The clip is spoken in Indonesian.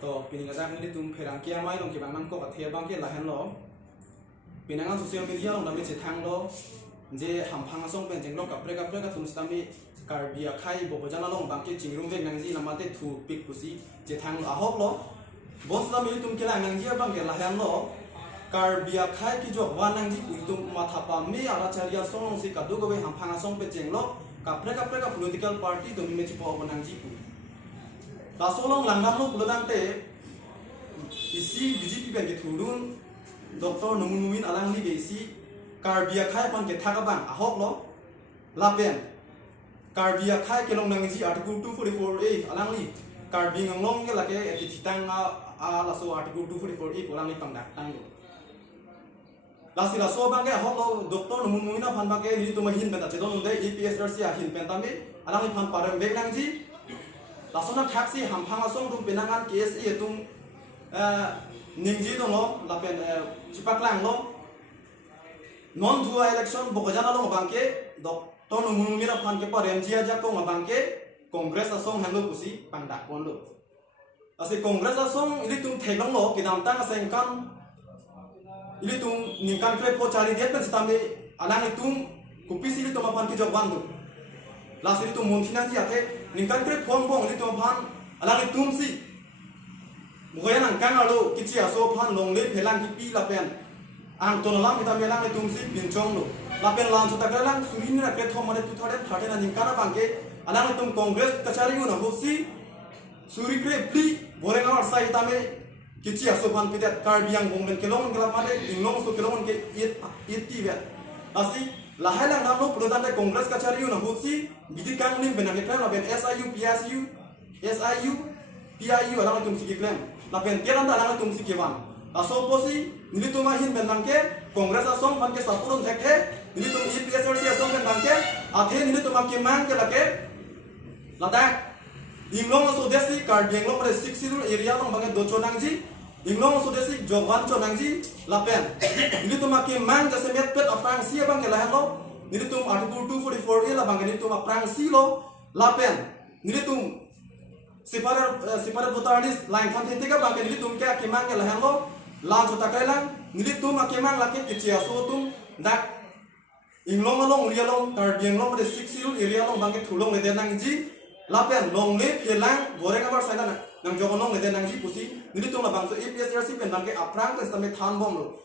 to pininga dak ni tum pherang kia mai long ki bang nam ko ka thia bang ke la hen lo pinanga social media long nami che thang lo je ham phang song pen jeng lo ka pre ka tum stami karbia khai bo jana long bang ke chingrum ve nang ji namate thu pik pusi je thang lo ahok lo bon stami tum ke la nang ji bang ke la hen lo karbia khai ki jo wa nang ji tum matha pa me aracharya song si ka du go ve ham phang song pe jeng lo ka pre ka political party to me chi po nang ji pu la solong lang nam lo puladang te isi BJP ben ke thudun Dr. Numunuin alang li besi karbia khai pan ke thaga bang ahok lo lapen karbia khai ke long nang ji article 244a alang li karbi ngong ke la ke ti thitang a la so article 244a ko lang li pang dak tang lo la si la so bang ke ahok lo Dr. Numunuin na pan bang ke ni to mahin ben ta chedon de EPSRC a hin pen tambe alang li pan param bek nang ji la so na taxi ham phanga song dum penangan KSE tum Ningji dong lo, lapen cipak lang lo, non dua election bokajana lo ngabangke, dok tono munumira pan ke par MG aja ko ngabangke, kongres asong hando kusi pandak pon lo. Asi kongres asong ini tum thelong lo, kidam tang asengkan, ini tum ningkan kre po cari diet pen sitambe alang itum kupisi ini tum pan ke jokban lo. Las ini tum muntina ji ate ningkan kre pon bong ini tum pan alang itum si. Mukanya nangkang lalu kici aso pan longle pelang kipi lapen ang tonolam kita melang tumsi bincong lo lapen lan suta kelang surini na kret thom mane 2013 na ningkana bangke anang tum kongres kachari una hosi suri kre pli boreng awar sai tame kici aso pan pidat karbiang bonglen kelong kelap mane inglong so kelong ke it vet asi lahalang namlo prodan de kongres kachari una hosi bidikang lim benang ke lapen SIU PSU PIU alang tum sigi klem lapen tiran da alang tum sigi ban aso posi nili tuma hin benang ke kongres asong pan ke sapurun thekhe nili tum EPSRC asong benang ke athe nili tuma ke mang ke lake ladak inglong so desi karbiang lo pre 60 area long bange docho nangji inglong so desi jogwan cho nangji lapen nili tuma ke mang jase met pet aprang si bang ke lahan lo nili tum article 244 la bange nili tum aprang si lo lapen nili tum Sipara botanis lain kan tiga bangke nili tum ke akimang ke lahan lo lan so takailang nili tum akimang lake kicia so tum dak inglong long ria long karbiang long de 60 area long bangke thulong le denang ji lapen long le phelang boreng abar saina nang jogon long le denang ji pusi nili tum la bangso EPSRC pen bangke aprang testame than bom lo